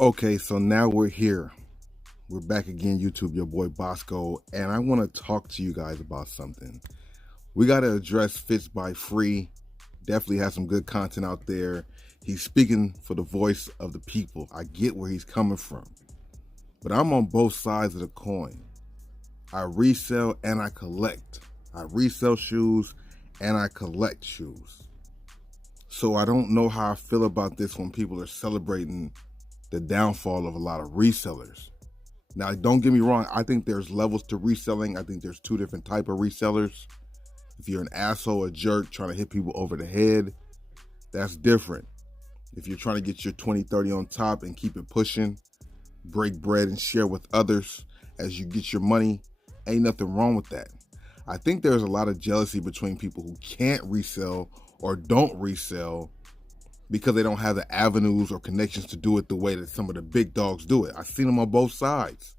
Okay, so now we're here. We're back again, YouTube, your boy Bosco, and I want to talk to you guys about something. We got to address Fitz by Free. Definitely has some good content out there. He's speaking for the voice of the people. I get where he's coming from, but I'm on both sides of the coin. I resell and I collect. I resell shoes and I collect shoes. So I don't know how I feel about this when people are celebrating the downfall of a lot of resellers. Now, don't get me wrong. I think there's levels to reselling. I think there's two different type of resellers. If you're an asshole, a jerk, trying to hit people over the head, that's different. If you're trying to get your 20, 30 on top and keep it pushing, break bread and share with others as you get your money, ain't nothing wrong with that. I think there's a lot of jealousy between people who can't resell or don't resell because they don't have the avenues or connections to do it the way that some of the big dogs do it. I've seen them on both sides.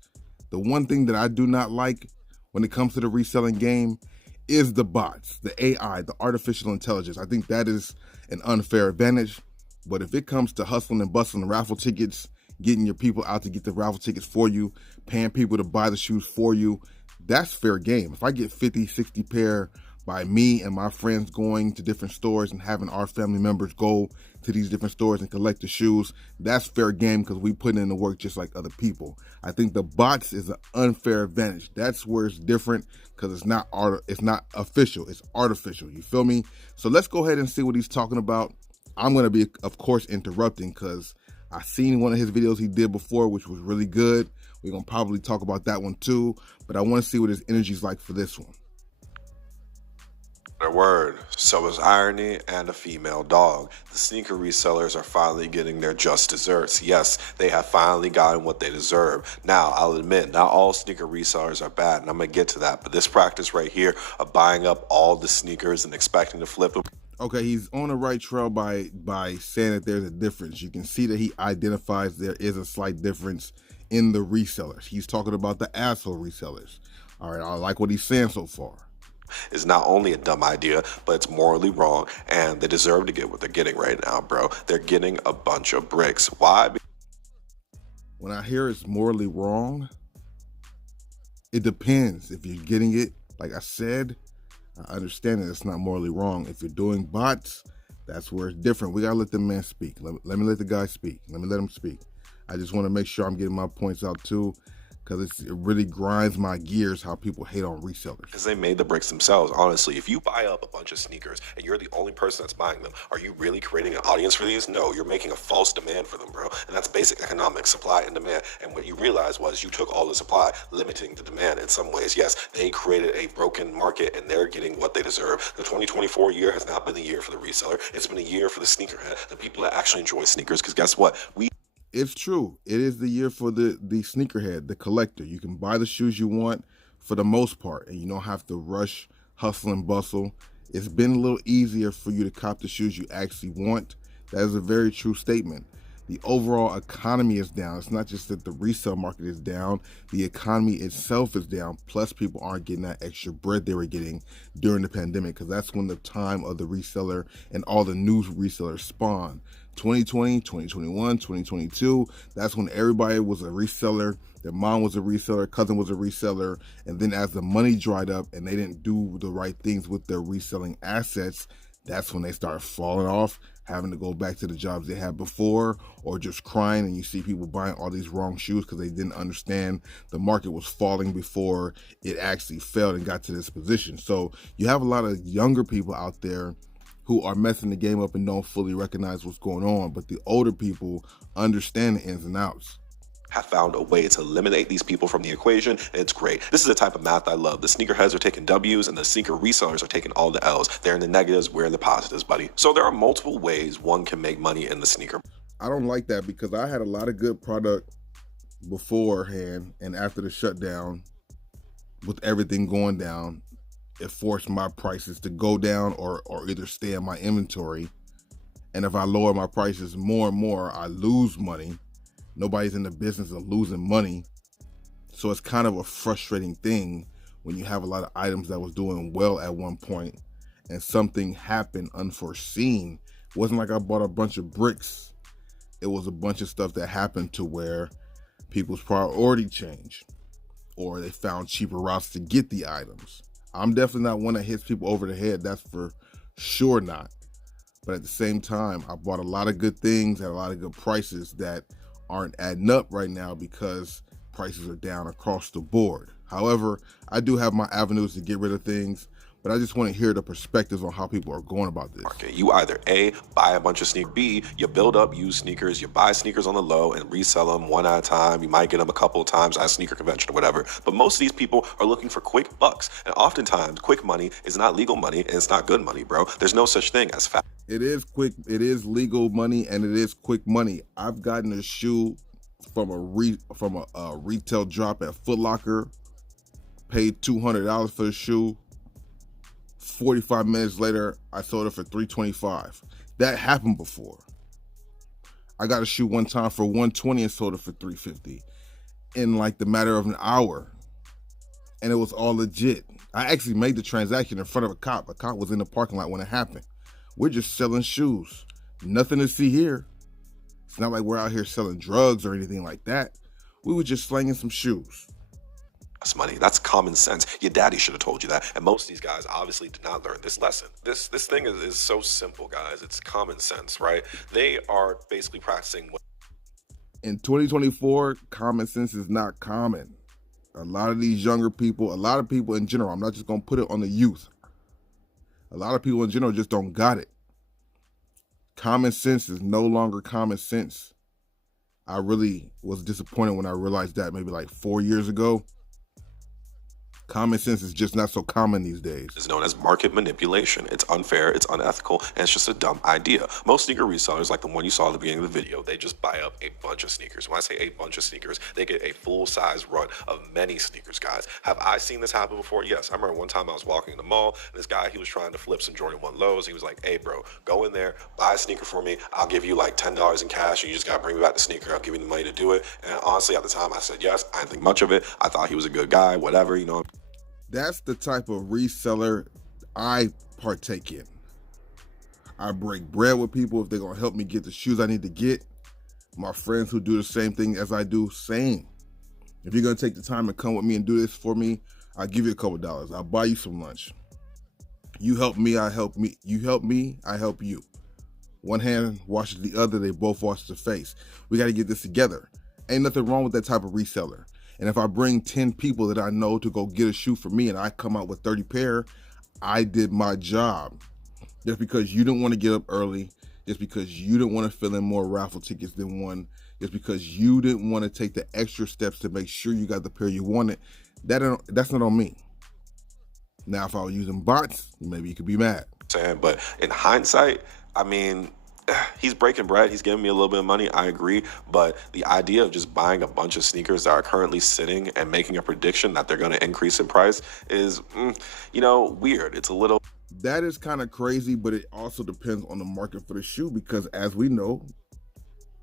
The one thing that I do not like when it comes to the reselling game is the bots, the AI, the artificial intelligence. I think that is an unfair advantage. But if it comes to hustling and bustling raffle tickets, getting your people out to get the raffle tickets for you, paying people to buy the shoes for you, that's fair game. If I get 50, 60 pair by me and my friends going to different stores and having our family members go to these different stores and collect the shoes, that's fair game because we put in the work just like other people. I think the bots is an unfair advantage. That's where it's different because it's not official, it's artificial. You feel me? So let's go ahead and see what he's talking about. I'm going to be, of course, interrupting because I seen one of his videos he did before, which was really good. We're going to probably talk about that one too, but I want to see what his energy's like for this one. Their word. So is irony and a female dog. The sneaker resellers are finally getting their just desserts. Yes, they have finally gotten what they deserve. Now, I'll admit, not all sneaker resellers are bad, and I'm going to get to that. But this practice right here of buying up all the sneakers and expecting to flip them. Okay, he's on the right trail by saying that there's a difference. You can see that he identifies there is a slight difference in the resellers. He's talking about the asshole resellers. All right, I like what he's saying so far. Is not only a dumb idea, but it's morally wrong, and they deserve to get what they're getting right now, bro. They're getting a bunch of bricks. Why? When I hear it's morally wrong, it depends. If you're getting it, like I said, I understand that it's not morally wrong. If you're doing bots, that's where it's different. We gotta let the man speak. Let me let the guy speak. Let me let him speak. I just want to make sure I'm getting my points out too, because it really grinds my gears how people hate on resellers. Because they made the bricks themselves. Honestly, if you buy up a bunch of sneakers and you're the only person that's buying them, are you really creating an audience for these? No, you're making a false demand for them, bro. And that's basic economics, supply and demand. And what you realized was you took all the supply, limiting the demand in some ways. Yes, they created a broken market and they're getting what they deserve. The 2024 year has not been the year for the reseller. It's been a year for the sneakerhead, the people that actually enjoy sneakers. Because guess what? It's true. It is the year for the sneakerhead, the collector. You can buy the shoes you want for the most part, and you don't have to rush, hustle, and bustle. It's been a little easier for you to cop the shoes you actually want. That is a very true statement. The overall economy is down. It's not just that the resale market is down. The economy itself is down. Plus, people aren't getting that extra bread they were getting during the pandemic because that's when the time of the reseller and all the new resellers spawned. 2020, 2021, 2022, that's when everybody was a reseller. Their mom was a reseller, cousin was a reseller, and then as the money dried up and they didn't do the right things with their reselling assets, that's when they start falling off, having to go back to the jobs they had before, or just crying, and you see people buying all these wrong shoes because they didn't understand the market was falling before it actually fell and got to this position. So you have a lot of younger people out there who are messing the game up and don't fully recognize what's going on, but the older people understand the ins and outs. Have found a way to eliminate these people from the equation, and it's great. This is the type of math I love. The sneakerheads are taking W's and the sneaker resellers are taking all the L's. They're in the negatives, we're in the positives, buddy. So there are multiple ways one can make money in the sneaker. I don't like that because I had a lot of good product beforehand, and after the shutdown, with everything going down, it forced my prices to go down or either stay in my inventory. And if I lower my prices more and more, I lose money. Nobody's in the business of losing money. So it's kind of a frustrating thing when you have a lot of items that was doing well at one point and something happened unforeseen. It wasn't like I bought a bunch of bricks it was a bunch of stuff that happened to where people's priority changed, or they found cheaper routes to get the items. I'm definitely not one that hits people over the head. That's for sure not. But at the same time, I bought a lot of good things at a lot of good prices that aren't adding up right now because prices are down across the board. However, I do have my avenues to get rid of things, but I just want to hear the perspectives on how people are going about this. Market. You either A, buy a bunch of sneakers, B, you build up used sneakers, you buy sneakers on the low and resell them one at a time. You might get them a couple of times at a sneaker convention or whatever. But most of these people are looking for quick bucks. And oftentimes, quick money is not legal money and it's not good money, bro. There's no such thing as fast. It is quick, it is legal money, and it is quick money. I've gotten a shoe from a retail drop at Foot Locker, paid $200 for the shoe. 45 minutes later, I sold it for $325. That happened before. I got a shoe one time for $120 and sold it for $350 in like the matter of an hour. And it was all legit. I actually made the transaction in front of a cop. A cop was in the parking lot when it happened. We're just selling shoes. Nothing to see here. It's not like we're out here selling drugs or anything like that. We were just slanging some shoes. Money. That's common sense. Your daddy should have told you that. And most of these guys obviously did not learn this lesson. This thing is so simple, guys. It's common sense, right? They are basically practicing what in 2024, common sense is not common. A lot of these younger people, a lot of people in general, I'm not just going to put it on the youth. A lot of people in general just don't got it. Common sense is no longer common sense. I really was disappointed when I realized that maybe like 4 years ago. Common sense is just not so common these days. Is known as market manipulation. It's unfair, it's unethical, and it's just a dumb idea. Most sneaker resellers, like the one you saw at the beginning of the video, they just buy up a bunch of sneakers. When I say a bunch of sneakers, they get a full-size run of many sneakers, guys. Have I seen this happen before? Yes. I remember one time I was walking in the mall, and this guy, he was trying to flip some Jordan 1 lows. He was like, hey, bro, go in there, buy a sneaker for me. I'll give you like $10 in cash, and you just got to bring me back the sneaker. I'll give you the money to do it. And honestly, at the time, I said yes. I didn't think much of it. I thought he was a good guy, whatever, you know. That's the type of reseller I partake in. I break bread with people if they're going to help me get the shoes I need to get. My friends who do the same thing as I do, same. If you're going to take the time to come with me and do this for me, I'll give you a couple dollars. I'll buy you some lunch. You help me, I help me. You help me, I help you. One hand washes the other, they both wash the face. We got to get this together. Ain't nothing wrong with that type of reseller. And if I bring 10 people that I know to go get a shoe for me and I come out with 30 pair, I did my job. Just because you didn't want to get up early, just because you didn't want to fill in more raffle tickets than one, just because you didn't want to take the extra steps to make sure you got the pair you wanted, that's not on me. Now, if I was using bots, maybe you could be mad. But in hindsight, I mean, he's breaking bread. He's giving me a little bit of money. I agree. But the idea of just buying a bunch of sneakers that are currently sitting and making a prediction that they're going to increase in price is, weird. It's a little. That is kind of crazy, but it also depends on the market for the shoe because as we know,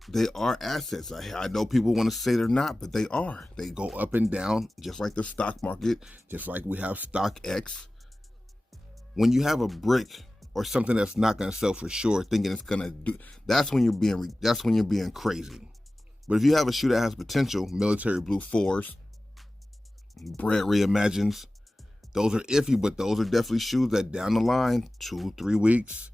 they are assets. I know people want to say they're not, but they are. They go up and down just like the stock market, just like we have stock X. When you have a brick or something that's not going to sell for sure, thinking it's going to do, that's when you're being crazy. But if you have a shoe that has potential, military blue 4s, Bread Reimagines, those are iffy, but those are definitely shoes that down the line, 2-3 weeks,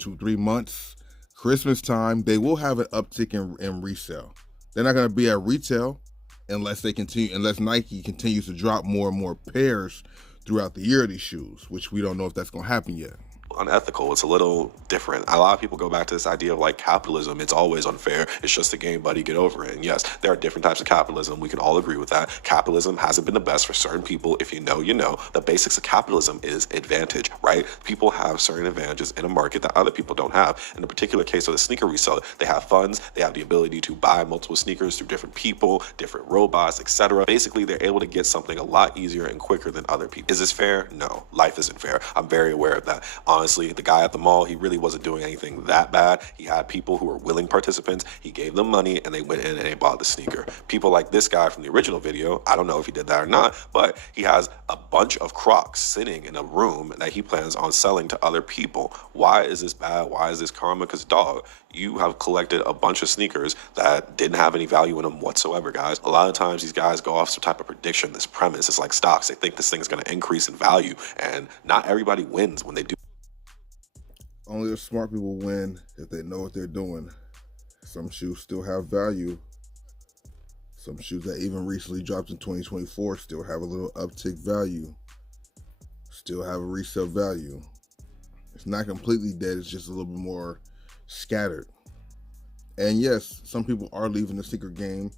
2-3 months, Christmas time, they will have an uptick in resale. They're not going to be at retail unless Nike continues to drop more and more pairs throughout the year of these shoes, which we don't know if that's going to happen yet. Unethical. It's a little different. A lot of people go back to this idea of like capitalism. It's always unfair. It's just a game, buddy. Get over it. And yes, there are different types of capitalism. We can all agree with that. Capitalism hasn't been the best for certain people. If you know, you know. The basics of capitalism is advantage, right? People have certain advantages in a market that other people don't have. In the particular case of the sneaker reseller, they have funds. They have the ability to buy multiple sneakers through different people, different robots, etc. Basically, they're able to get something a lot easier and quicker than other people. Is this fair? No. Life isn't fair. I'm very aware of that. Honestly, honestly, the guy at the mall, he really wasn't doing anything that bad. He had people who were willing participants. He gave them money and they went in and they bought the sneaker. People like this guy from the original video, I don't know if he did that or not, but he has a bunch of Crocs sitting in a room that he plans on selling to other people. Why is this bad? Why is this karma? Because, dog, you have collected a bunch of sneakers that didn't have any value in them whatsoever, guys. A lot of times these guys go off some type of prediction, this premise. It's like stocks. They think this thing's going to increase in value, and not everybody wins when they do. Only the smart people win if they know what they're doing. Some shoes still have value. Some shoes that even recently dropped in 2024 still have a little uptick value. Still have a resale value. It's not completely dead, it's just a little bit more scattered. And yes, some people are leaving the sneaker game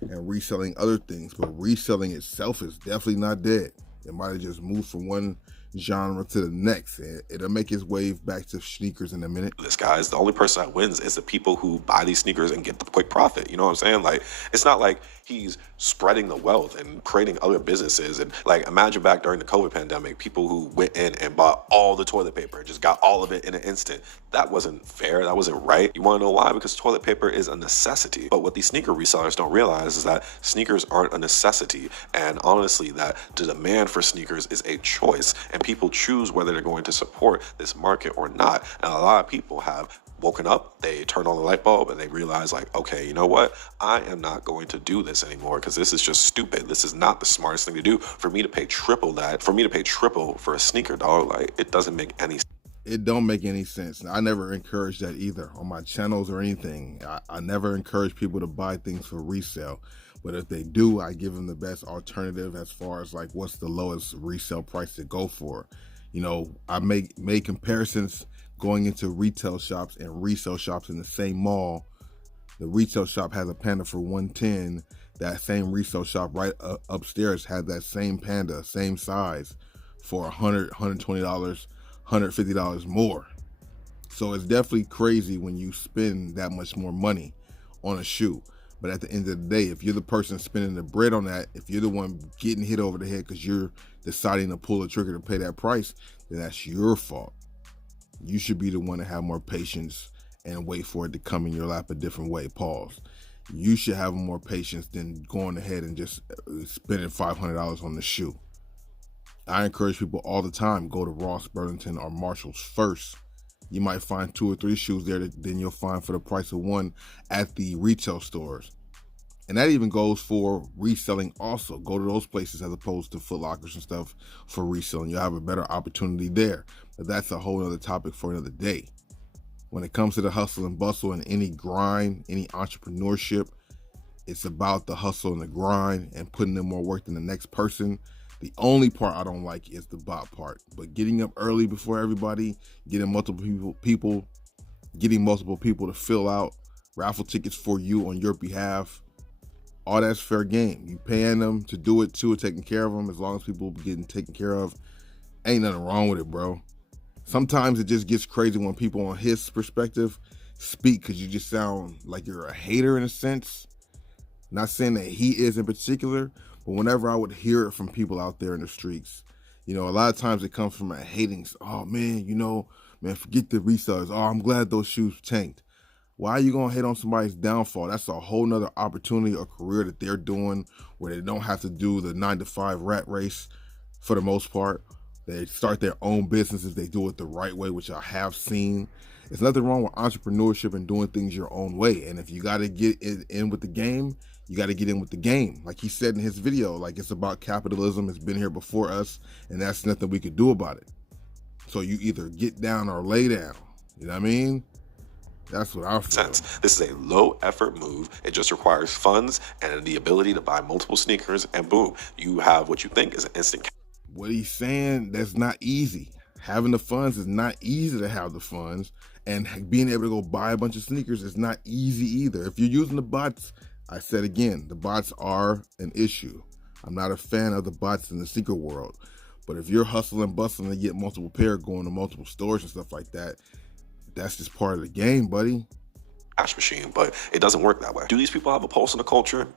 and reselling other things, but reselling itself is definitely not dead. It might have just moved from one genre to the next. It'll make its wave back to sneakers in a minute. This, guys, the only person that wins is the people who buy these sneakers and get the quick profit. You know what I'm saying? Like, it's not like he's spreading the wealth and creating other businesses. And like, imagine back during the COVID pandemic, people who went in and bought all the toilet paper, just got all of it in an instant. That wasn't fair. That wasn't right. You want to know why? Because toilet paper is a necessity. But what these sneaker resellers don't realize is that sneakers aren't a necessity. And honestly, that the demand for sneakers is a choice. And people choose whether they're going to support this market or not. And a lot of people have woken up, they turn on the light bulb and they realize, like, okay, you know what? I am not going to do this anymore because this is just stupid. This is not the smartest thing to do. For me to pay triple for a sneaker, dog, like, it doesn't make any sense. It don't make any sense. I never encourage that either on my channels or anything. I never encourage people to buy things for resale. But if they do, I give them the best alternative as far as like what's the lowest resale price to go for. You know, I made comparisons going into retail shops and resale shops in the same mall. The retail shop has a Panda for $110. That same resale shop right upstairs had that same Panda, same size, for $100, $120, $150 more. So it's definitely crazy when you spend that much more money on a shoe. But at the end of the day, if you're the person spending the bread on that, if you're the one getting hit over the head because you're deciding to pull the trigger to pay that price, then that's your fault. You should be the one to have more patience and wait for it to come in your lap a different way. Pause. You should have more patience than going ahead and just spending $500 on the shoe. I encourage people all the time, go to Ross, Burlington, or Marshalls first. You might find 2 or 3 shoes there that then you'll find for the price of one at the retail stores. And that even goes for reselling also. Go to those places as opposed to Foot Lockers and stuff for reselling. You'll have a better opportunity there. But that's a whole other topic for another day. When it comes to the hustle and bustle and any grind, any entrepreneurship, it's about the hustle and the grind and putting in more work than the next person. The only part I don't like is the bot part. But getting up early before everybody, getting multiple people to fill out raffle tickets for you on your behalf, all that's fair game. You paying them to do it too, taking care of them. As long as people getting taken care of, ain't nothing wrong with it, bro. Sometimes it just gets crazy when people on his perspective speak because you just sound like you're a hater in a sense. Not saying that he is in particular, but whenever I would hear it from people out there in the streets, you know, a lot of times it comes from a hating, oh man, you know, man, forget the resellers. Oh, I'm glad those shoes tanked. Why are you going to hate on somebody's downfall? That's a whole nother opportunity or career that they're doing where they don't have to do the 9-to-5 rat race for the most part. They start their own businesses. They do it the right way, which I have seen. There's nothing wrong with entrepreneurship and doing things your own way. And if you got to get in with the game, you got to get in with the game. Like he said in his video, like it's about capitalism. It's been here before us, and that's nothing we could do about it. So you either get down or lay down. You know what I mean? That's what I feel. This is a low effort move. It just requires funds and the ability to buy multiple sneakers, and boom, you have what you think is an instant. What he's saying, that's not easy. Having the funds is not easy to have the funds, and being able to go buy a bunch of sneakers is not easy either. If you're using the bots, I said again, the bots are an issue. I'm not a fan of the bots in the sneaker world, but if you're hustling, bustling to get multiple pair, going to multiple stores and stuff like that, that's just part of the game, buddy. cash machine, but it doesn't work that way. Do these people have a pulse in the culture?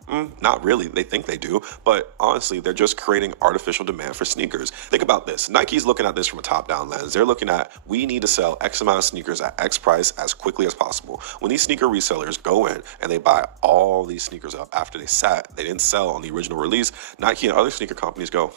Not really. They think they do, but honestly, they're just creating artificial demand for sneakers. Think about this. Nike's looking at this from a top-down lens. They're looking at, we need to sell X amount of sneakers at X price as quickly as possible. When these sneaker resellers go in and they buy all these sneakers up after they didn't sell on the original release, Nike and other sneaker companies go,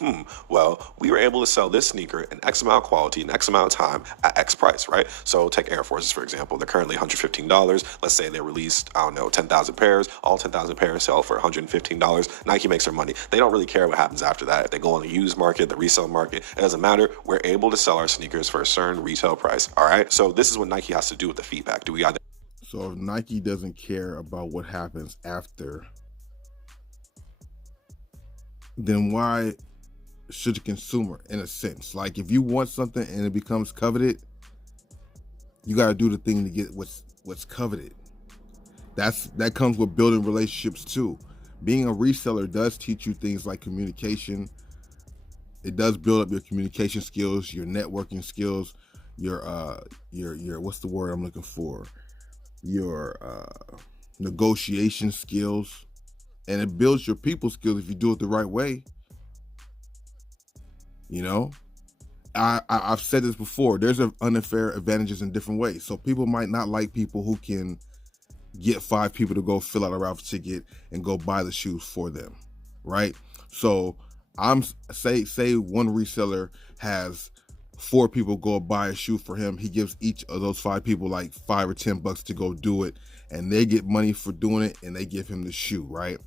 well, we were able to sell this sneaker in X amount of quality in X amount of time at X price, right? So take Air Forces, for example. They're currently $115. Let's say they released, 10,000 pairs. All 10,000 pairs sell for $115. Nike makes their money. They don't really care what happens after that. If they go on the used market, the resale market, it doesn't matter. We're able to sell our sneakers for a certain retail price, all right? So this is what Nike has to do with the feedback. So if Nike doesn't care about what happens after, then why should the consumer, in a sense? Like, if you want something and it becomes coveted, you got to do the thing to get what's coveted. That comes with building relationships too. Being a reseller does teach you things like communication. It does build up your communication skills, your networking skills, your what's the word I'm looking for? Your negotiation skills, and it builds your people skills if you do it the right way. You know, I've said this before. There's unfair advantages in different ways. So people might not like people who can get 5 people to go fill out a raffle ticket and go buy the shoes for them, right? So say one reseller has 4 people go buy a shoe for him. He gives each of those 5 people like $5 or $10 to go do it, and they get money for doing it, and they give him the shoe, right?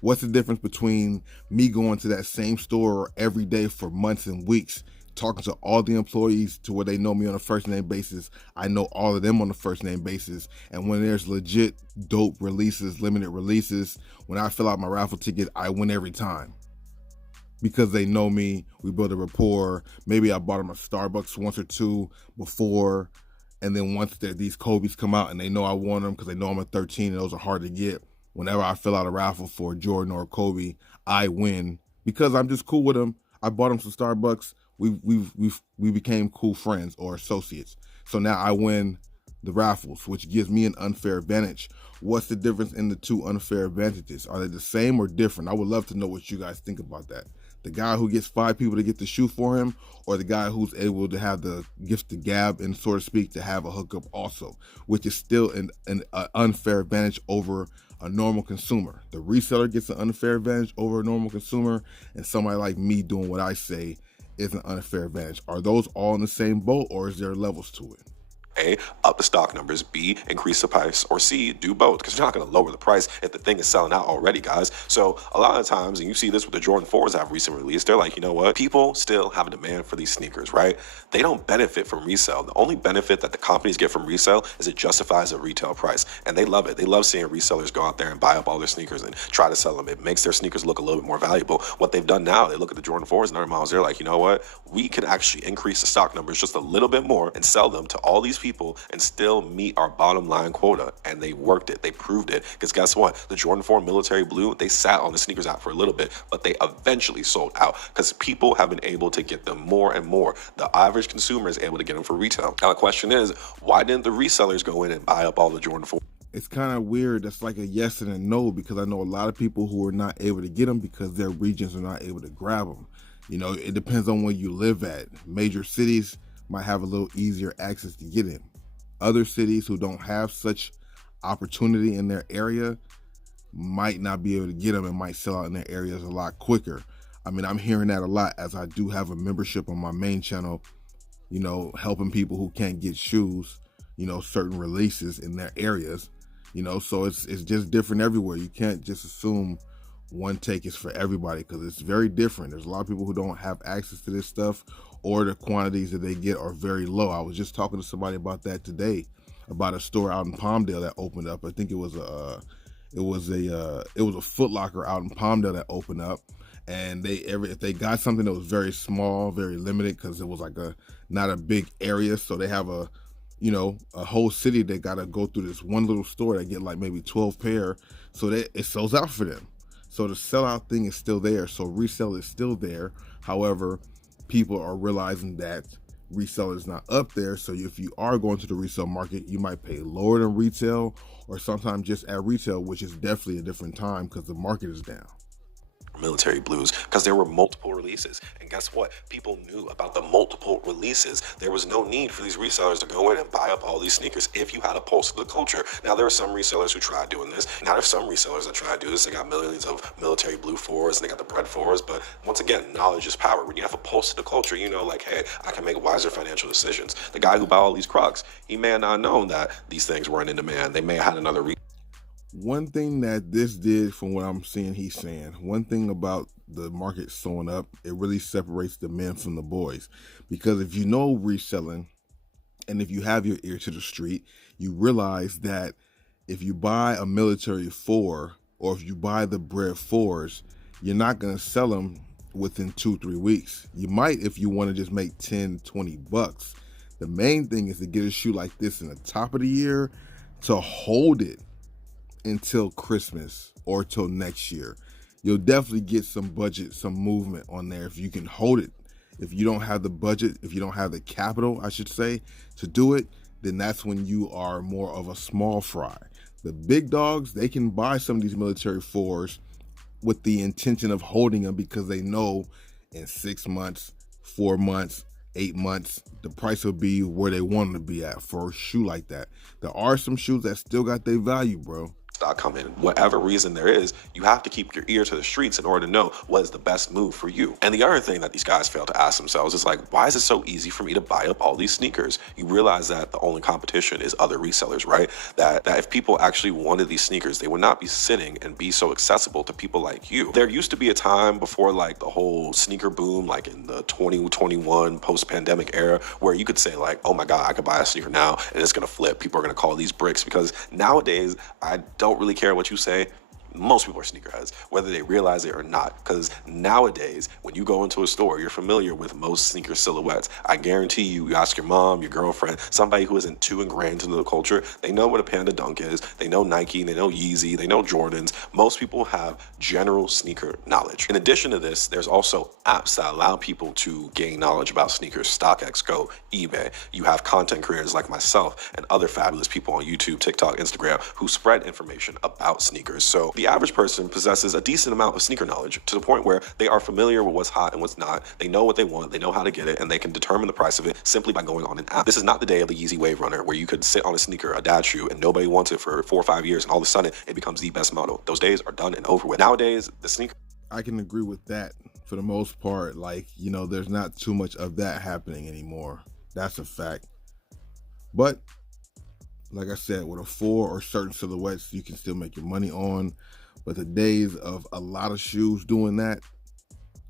What's the difference between me going to that same store every day for months and weeks, talking to all the employees to where they know me on a first name basis, I know all of them on a first name basis, and when there's legit dope releases, limited releases, when I fill out my raffle ticket, I win every time because they know me. We build a rapport. Maybe I bought them a Starbucks once or two before, and then once these Kobe's come out and they know I want them because they know I'm a 13 and those are hard to get, whenever I fill out a raffle for Jordan or Kobe, I win because I'm just cool with them. I bought them some Starbucks. We became cool friends or associates. So now I win the raffles, which gives me an unfair advantage. What's the difference in the two unfair advantages? Are they the same or different? I would love to know what you guys think about that. The guy who gets 5 people to get the shoe for him, or the guy who's able to have the gift to gab and, so to speak, to have a hookup also, which is still an unfair advantage over a normal consumer. The reseller gets an unfair advantage over a normal consumer, and somebody like me doing what I say is an unfair advantage. Are those all in the same boat, or is there levels to it? A, up the stock numbers. B, increase the price. Or C, do both, because you're not going to lower the price if the thing is selling out already, guys. So a lot of times, and you see this with the Jordan 4s that have recently released, they're like, you know what? People still have a demand for these sneakers, right? They don't benefit from resale. The only benefit that the companies get from resale is it justifies a retail price. And they love it. They love seeing resellers go out there and buy up all their sneakers and try to sell them. It makes their sneakers look a little bit more valuable. What they've done now, they look at the Jordan 4s and other models, they're like, you know what? We can actually increase the stock numbers just a little bit more and sell them to all these people and still meet our bottom line quota. And they worked it. They proved it. Because guess what? The Jordan 4 Military Blue, they sat on the sneakers app for a little bit, but they eventually sold out because people have been able to get them more and more. The average consumer is able to get them for retail. Now the question is, why didn't the resellers go in and buy up all the Jordan 4? It's kind of weird. That's like a yes and a no, because I know a lot of people who are not able to get them because their regions are not able to grab them. You know, it depends on where you live at. Major cities might have a little easier access to get in. Other cities who don't have such opportunity in their area might not be able to get them and might sell out in their areas a lot quicker. I mean, I'm hearing that a lot, as I do have a membership on my main channel, you know, helping people who can't get shoes, you know, certain releases in their areas, you know, so it's just different everywhere. You can't just assume one take is for everybody, because it's very different. There's a lot of people who don't have access to this stuff, or the quantities that they get are very low. I was just talking to somebody about that today, about a store out in Palmdale that opened up. I think it was a Foot Locker out in Palmdale that opened up, and if they got something that was very small, very limited, because it was like not a big area, so they have a whole city that got to go through this one little store that get like maybe 12 pair, so that it sells out for them. So the sellout thing is still there. So resale is still there. However, people are realizing that reseller is not up there. So if you are going to the resale market, you might pay lower than retail, or sometimes just at retail, which is definitely a different time because the market is down. Military blues, because there were multiple releases, and guess what, people knew about the multiple releases. There was no need for these resellers to go in and buy up all these sneakers if you had a pulse of the culture. Now there are some resellers who tried doing this. Now there's some resellers that try to do this. They got millions of military blue fours and they got the bread fours, but once again, knowledge is power. When you have a pulse of the culture, you know, like, hey, I can make wiser financial decisions. The guy who bought all these Crocs, he may have not known that these things weren't in demand. They may have had another One thing that this did, from what I'm seeing, he's saying, one thing about the market slowing up, it really separates the men from the boys. Because if you know reselling, and if you have your ear to the street, you realize that if you buy a military four, or if you buy the bread fours, you're not going to sell them within 2-3 weeks. You might if you want to just make 10-20 bucks. The main thing is to get a shoe like this in the top of the year, to hold it until Christmas or till next year. You'll definitely get some budget, some movement on there if you can hold it. If you don't have the budget, if you don't have the capital, I should say, to do it, then that's when you are more of a small fry. The big dogs, they can buy some of these military fours with the intention of holding them because they know in 6 months, 4 months, 8 months, the price will be where they want them to be at for a shoe like that. There are some shoes that still got their value, bro. stock come in. Whatever reason there is, you have to keep your ear to the streets in order to know what is the best move for you. And the other thing that these guys fail to ask themselves is like, why is it so easy for me to buy up all these sneakers? You realize that the only competition is other resellers, right? That if people actually wanted these sneakers, they would not be sitting and be so accessible to people like you. There used to be a time before like the whole sneaker boom, like in the 2021 post-pandemic era, where you could say like, oh my God, I could buy a sneaker now and it's gonna flip. People are gonna call these bricks, because nowadays I don't really care what you say. Most people are sneakerheads, whether they realize it or not, because nowadays, when you go into a store, you're familiar with most sneaker silhouettes. I guarantee you ask your mom, your girlfriend, somebody who isn't too ingrained into the culture, they know what a Panda Dunk is, they know Nike, they know Yeezy, they know Jordans. Most people have general sneaker knowledge. In addition to this, there's also apps that allow people to gain knowledge about sneakers, StockX, Go, eBay. You have content creators like myself and other fabulous people on YouTube, TikTok, Instagram, who spread information about sneakers. So the average person possesses a decent amount of sneaker knowledge to the point where they are familiar with what's hot and what's not. They know what they want, they know how to get it, and they can determine the price of it simply by going on an app. This is not the day of the Yeezy Wave Runner where you could sit on a sneaker, a dad shoe, and nobody wants it for 4 or 5 years, and all of a sudden it becomes the best model. Those days are done and over with. Nowadays, the sneaker... I can agree with that for the most part. Like, you know, there's not too much of that happening anymore. That's a fact. But like I said, with a 4 or certain silhouettes, you can still make your money on. But the days of a lot of shoes doing that,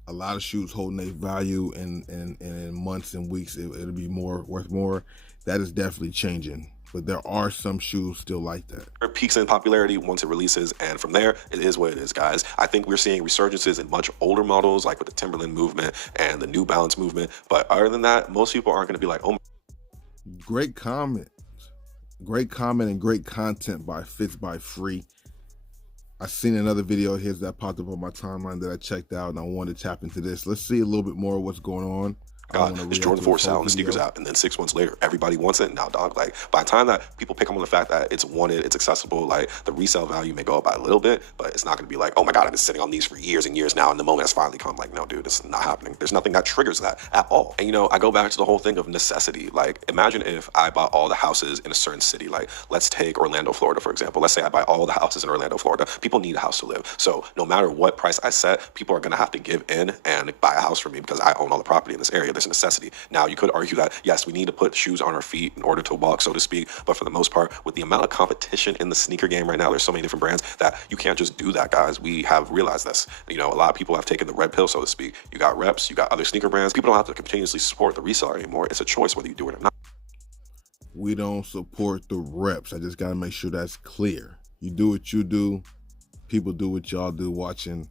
a lot of shoes holding their value in months and weeks, it'll be worth more. That is definitely changing. But there are some shoes still like that. It peaks in popularity once it releases, and from there, it is what it is, guys. I think we're seeing resurgences in much older models, like with the Timberland movement and the New Balance movement. But other than that, most people aren't going to be like, oh. Great comment and great content by Fits by Free. I seen another video of his that popped up on my timeline that I checked out, and I wanted to tap into this. Let's see a little bit more of what's going on. God, it's Jordan 4 selling the sneakers out, and then 6 months later, everybody wants it. Now, dog, like, by the time that people pick up on the fact that it's wanted, it's accessible, like, the resale value may go up by a little bit, but it's not going to be like, oh my God, I've been sitting on these for years and years now, and the moment has finally come. Like, no, dude, it's not happening. There's nothing that triggers that at all. And, you know, I go back to the whole thing of necessity. Like, imagine if I bought all the houses in a certain city. Like, let's take Orlando, Florida, for example. Let's say I buy all the houses in Orlando, Florida. People need a house to live. So no matter what price I set, people are going to have to give in and buy a house for me because I own all the property in this area. There's a necessity. Now, you could argue that, yes, we need to put shoes on our feet in order to walk, so to speak. But for the most part, with the amount of competition in the sneaker game right now, there's so many different brands that you can't just do that, guys. We have realized this. You know, a lot of people have taken the red pill, so to speak. You got reps, you got other sneaker brands. People don't have to continuously support the reseller anymore. It's a choice whether you do it or not. We don't support the reps. I just got to make sure that's clear. You do what you do. People do what y'all do watching.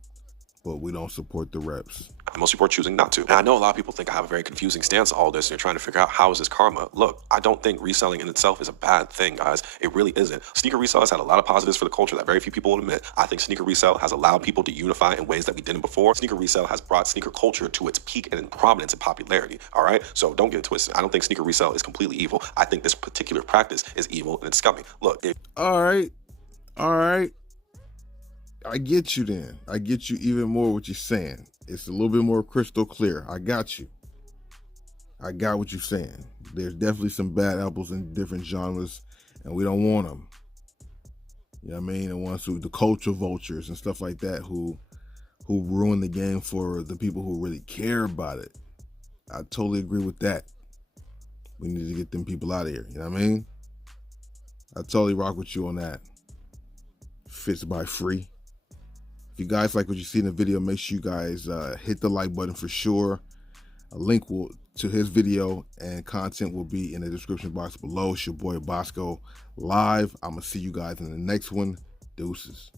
but we don't support the reps. Most people are choosing not to. And I know a lot of people think I have a very confusing stance on all this, and they're trying to figure out how is this karma. Look, I don't think reselling in itself is a bad thing, guys. It really isn't. Sneaker resale has had a lot of positives for the culture that very few people will admit. I think sneaker resale has allowed people to unify in ways that we didn't before. Sneaker resale has brought sneaker culture to its peak and in prominence and popularity. All right? So don't get it twisted. I don't think sneaker resale is completely evil. I think this particular practice is evil and it's scummy. Look, All right. I get you then. I get you even more what you're saying. It's a little bit more crystal clear. I got you. I got what you're saying. There's definitely some bad apples in different genres, and we don't want them. You know what I mean? The ones who, the culture vultures and stuff like that, who ruin the game for the people who really care about it. I totally agree with that. We need to get them people out of here. You know what I mean? I totally rock with you on that. Fits by Free. If you guys like what you see in the video, make sure you guys hit the like button for sure. A link to his video and content will be in the description box below. It's your boy Bosco live. I'm going to see you guys in the next one. Deuces.